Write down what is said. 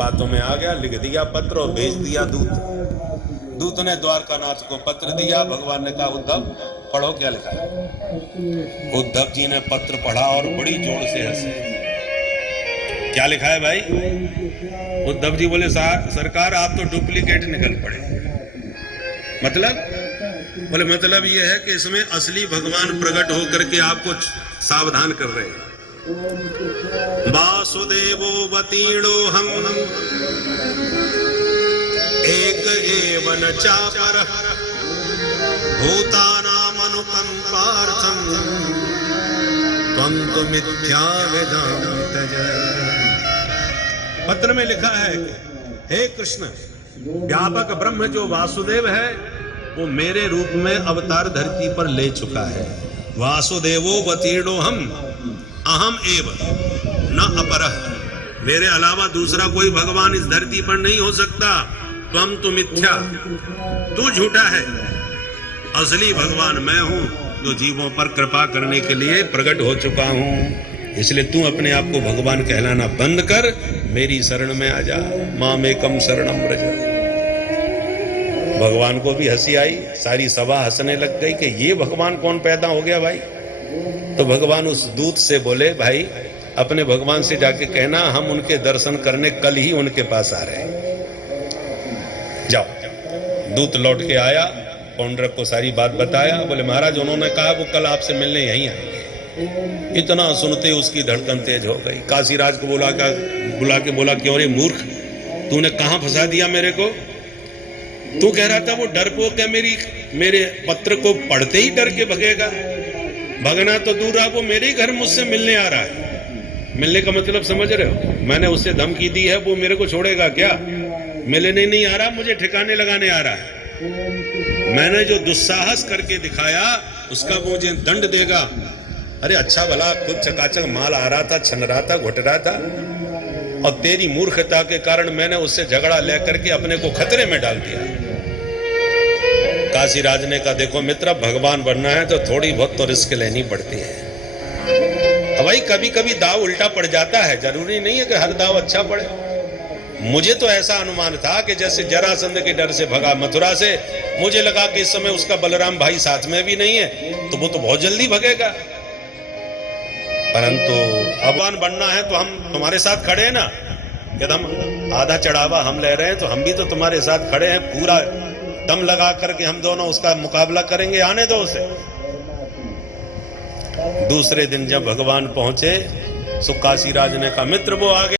बातों में आ गया, लिख दिया पत्र और भेज दिया दूत। दूत ने द्वारकानाथ को पत्र दिया। भगवान ने कहा उद्धव पढ़ो क्या लिखा है। उद्धव जी ने पत्र पढ़ा और बड़ी जोर से हंसे। क्या लिखा है भाई? उद्धव जी बोले सरकार आप तो डुप्लीकेट निकल पड़े। बोले मतलब ये है कि इसमें असली भगवान प्रकट होकर के आपको सावधान कर रहे हैं। वासुदेवो वतीर्णो हम एक एवन चापर भूतानाम अनुकंपार्थम त्वं तु मिथ्या वेदांत जय। पत्र में लिखा है कि हे कृष्ण, व्यापक ब्रह्म जो वासुदेव है वो मेरे रूप में अवतार धरती पर ले चुका है। वासुदेवो वतीर्णो हम अहम एव न अपरः। मेरे अलावा दूसरा कोई भगवान इस धरती पर नहीं हो सकता। त्वं तु मिथ्या, तू झूठा है। असली भगवान मैं हूं जो जीवों पर कृपा करने के लिए प्रकट हो चुका हूं। इसलिए तू अपने आप को भगवान कहलाना बंद कर, मेरी शरण में आ जा। मामेकम शरणम व्रज। भगवान को भी हंसी आई, सारी सभा हंसने लग गई कि ये भगवान कौन पैदा हो गया भाई। तो भगवान उस दूत से बोले भाई अपने भगवान से जाके कहना हम उनके दर्शन करने कल ही उनके पास आ रहे हैं। जाओ। दूत लौट के आया, पौंड्रक को सारी बात बताया। बोले महाराज उन्होंने कहा वो कल आपसे मिलने यहीं आएंगे। इतना सुनते उसकी धड़कन तेज हो गई। काशीराज को बुला के बोला क्यों रे मूर्ख, तूने कहां फंसा दिया मेरे को। तू कह रहा था वो डरपोक है, मेरे पत्र को पढ़ते ही डर के भगेगा। भगना तो दूर रहा, वो मेरे ही घर मुझसे मिलने आ रहा है। मिलने का मतलब समझ रहे हो? मैंने उससे धमकी दी है, वो मेरे को छोड़ेगा क्या? मिलने नहीं आ रहा, मुझे ठिकाने लगाने आ रहा है। मैंने जो दुस्साहस करके दिखाया उसका मुझे दंड देगा। अरे अच्छा भला खुद चकाचक माल आ रहा था, छन रहा था, घुट रहा था, और तेरी मूर्खता के कारण मैंने उससे झगड़ा लेकर के अपने को खतरे में डाल दिया। काशीराज ने कहा देखो मित्र, भगवान बनना है तो थोड़ी बहुत तो रिस्क लेनी पड़ती है। अब भाई कभी कभी दाव उल्टा पड़ जाता है, जरूरी नहीं है कि हर दाव अच्छा पड़े। मुझे तो ऐसा अनुमान था कि जैसे जरासंध के डर से भगा मथुरा से, मुझे लगा कि इस समय उसका बलराम भाई साथ में भी नहीं है तो वो तो बहुत जल्दी भगेगा। परंतु भगवान बनना है तो हम तुम्हारे साथ खड़े हैं ना। यदि हम आधा चढ़ावा हम ले रहे हैं तो हम भी तो तुम्हारे साथ खड़े हैं। पूरा दम लगा करके हम दोनों उसका मुकाबला करेंगे। आने दो उसे। दूसरे दिन जब भगवान पहुंचे, काशीराज ने कहा मित्र वो आ गए।